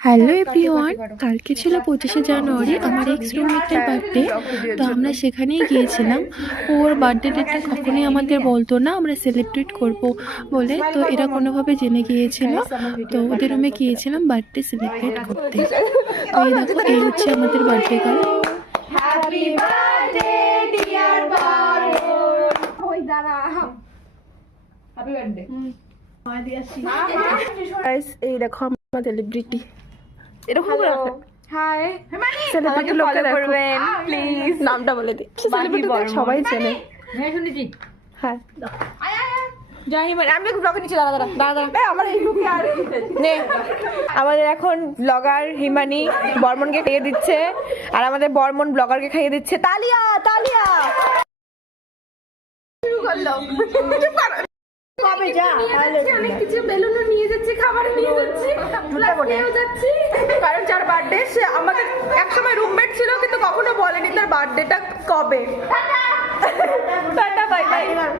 Hello everyone, কালকে ছিল 25শে জানুয়ারি আমার এক্স রুমমেটের বার্থডে। তো আমরা সেখানেই গিয়েছিলাম। ওর বার্থডে ডেটটা কখনোই আমাদের বলতো না, আমরা সেলিব্রেট করব বলে। তো এরা কোনোভাবে জেনে গিয়েছিল, তো ওদের রুমে গিয়েছিলাম বার্থডে সেলিব্রেট করতে। তো এই দেখো, এই হচ্ছে আমাদের birthday girl. Happy birthday dear Baran. ওই দাঁড়া, হ্যাপি বার্থডে। গাইস, এই দেখো আমার সেলিব্রিটি। এরকম করে হাই, সেলিব্রিটি লোককে দেখো, প্লিজ নামটা বলে দিই। সেলিব্রিটি সবাই চেনে। হ্যাঁ শুনেছি। হ্যাঁ, আমি ব্লগে নিচে দাঁড়া আমার এই লুকে আর নে। আমাদের এখন ব্লগার হিমানি বর্মনকে খাইয়ে দিচ্ছে, আর আমাদের বর্মন ব্লগারকে খাইয়ে দিচ্ছে। তালিয়া তালিয়া শুরু করলো। কবে যা অনেক কিছু বেলুনও নিয়ে যাচ্ছে, খাবার নিয়ে যাচ্ছে, যাচ্ছি। কারণ যার বার্থডে সে আমাদের একসময় রুমমেট ছিল, কিন্তু কখনো বলেনি তার বার্থডেটা কবে। Tata bye bye.